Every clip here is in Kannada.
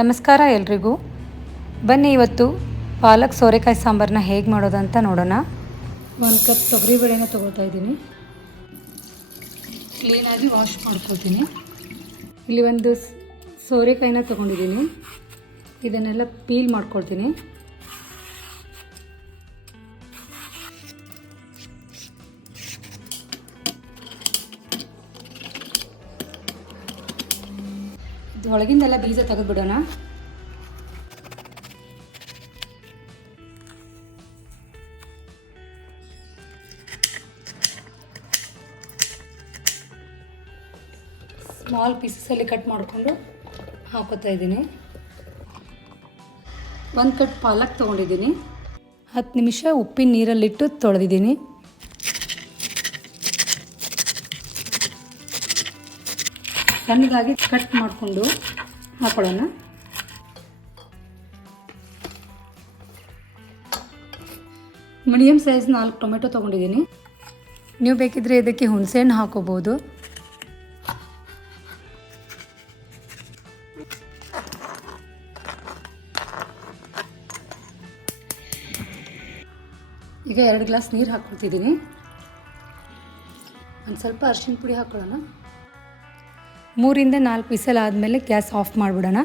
ನಮಸ್ಕಾರ ಎಲ್ರಿಗೂ. ಬನ್ನಿ ಇವತ್ತು ಪಾಲಕ್ ಸೋರೆಕಾಯಿ ಸಾಂಬಾರನ್ನ ಹೇಗೆ ಮಾಡೋದು ಅಂತ ನೋಡೋಣ. 1 ಕಪ್ ತೊಗರಿಬೇಳೆನ ತೊಗೊಳ್ತಾ ಇದ್ದೀನಿ. ಕ್ಲೀನಾಗಿ ವಾಶ್ ಮಾಡ್ಕೊಳ್ತೀನಿ. ಇಲ್ಲಿ ಒಂದು ಸೋರೆಕಾಯಿನ ತೊಗೊಂಡಿದ್ದೀನಿ. ಇದನ್ನೆಲ್ಲ ಪೀಲ್ ಮಾಡ್ಕೊಳ್ತೀನಿ. ಒಳಗಿಂದೆಲ್ಲ ಬೀಜ ತೆಗೆದುಬಿಡೋಣ. ಸ್ಮಾಲ್ ಪೀಸಸಲ್ಲಿ ಕಟ್ ಮಾಡಿಕೊಂಡು ಹಾಕೋತಾ ಇದ್ದೀನಿ. 1 ಕಪ್ ಪಾಲಕ್ ತೊಗೊಂಡಿದ್ದೀನಿ. 10 ನಿಮಿಷ ಉಪ್ಪಿನ ನೀರಲ್ಲಿಟ್ಟು ತೊಳೆದಿದ್ದೀನಿ. ಸಣ್ಣದಾಗಿ ಕಟ್ ಮಾಡಿಕೊಂಡು ಹಾಕೊಳ್ಳೋಣ. ಮೀಡಿಯಮ್ ಸೈಜ್ 4 ಟೊಮೆಟೊ ತೊಗೊಂಡಿದ್ದೀನಿ. ನೀವು ಬೇಕಿದ್ರೆ ಇದಕ್ಕೆ ಹುಣಸೆಹಣ್ಣು ಹಾಕೋಬೋದು. ಈಗ 2 ಗ್ಲಾಸ್ ನೀರು ಹಾಕ್ಕೊಳ್ತಿದ್ದೀನಿ. ಒಂದು ಸ್ವಲ್ಪ ಅರಿಶಿನ ಪುಡಿ ಹಾಕೊಳ್ಳೋಣ. 3 ರಿಂದ 4 ವಿಸಲ್ ಆದಮೇಲೆ ಗ್ಯಾಸ್ ಆಫ್ ಮಾಡಿಬಿಡೋಣ.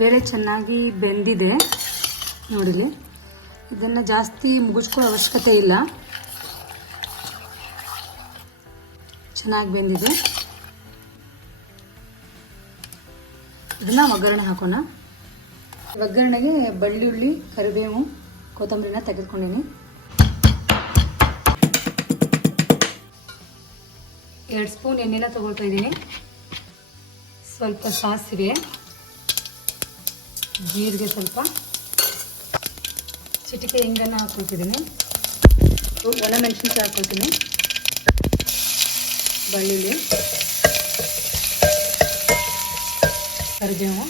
ಬೇಳೆ ಚೆನ್ನಾಗಿ ಬೆಂದಿದೆ ನೋಡಿಲಿ. ಇದನ್ನು ಜಾಸ್ತಿ ಮುಗಿಸ್ಕೊಳ್ಳೋ ಅವಶ್ಯಕತೆ ಇಲ್ಲ. ಚೆನ್ನಾಗಿ ಬೆಂದಿದೆ. ಇದನ್ನು ಒಗ್ಗರಣೆ ಹಾಕೋಣ. ಒಗ್ಗರಣೆಗೆ ಬೆಳ್ಳುಳ್ಳಿ, ಕರಿಬೇವು, ಕೊತ್ತಂಬರಿನ ತೆಗೆದುಕೊಂಡಿನಿ. 2 ಸ್ಪೂನ್ ಎಣ್ಣೆನ ತಗೊಳ್ತಾ ಇದ್ದೀನಿ. ಸ್ವಲ್ಪ ಸಾಸಿವೆ, ಜೀರಿಗೆ, ಸ್ವಲ್ಪ ಚಿಟಿಕೆ ಹಿಂಗನ್ನು ಹಾಕ್ಕೊಳ್ತಿದ್ದೀನಿ. ಒಣಮೆಣಸಿನ್ಕಾಯಿ ಹಾಕ್ಕೊಳ್ತೀನಿ. ಬೆಳ್ಳುಳ್ಳಿ, ಕರಿಬೇವು,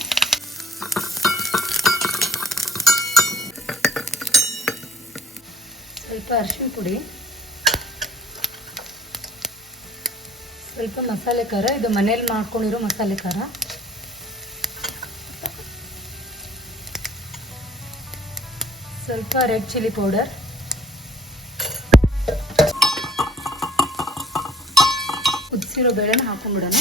ಸ್ವಲ್ಪ ಅರಿಶಿನ ಪುಡಿ, ಸ್ವಲ್ಪ ಮಸಾಲೆ ಖಾರ. ಇದು ಮನೇಲಿ ಮಾಡ್ಕೊಂಡಿರೋ ಮಸಾಲೆ ಖಾರ. ಸ್ವಲ್ಪ ರೆಡ್ ಚಿಲ್ಲಿ ಪೌಡರ್. ಕುದಿಸಿರೋ ಬೇಳೆನ ಹಾಕೊಂಡ್ಬಿಡೋಣ.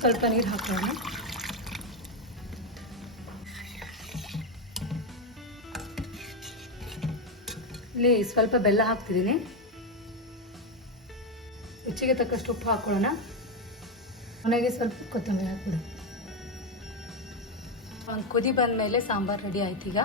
ಸ್ವಲ್ಪ ನೀರು ಹಾಕೋಣ. ಇಲ್ಲಿ ಸ್ವಲ್ಪ ಬೆಲ್ಲ ಹಾಕ್ತಿದ್ದೀನಿ. ರುಚಿಗೆ ತಕ್ಕಷ್ಟು ಉಪ್ಪು ಹಾಕೊಳ್ಳೋಣ. ಕೊನೆಗೆ ಸ್ವಲ್ಪ ಕೊತ್ತಂಬರಿ ಹಾಕ್ಬಿಡು. ಒಂದು ಕುದಿ ಬಂದ ಮೇಲೆ ಸಾಂಬಾರು ರೆಡಿ ಆಯ್ತು. ಈಗ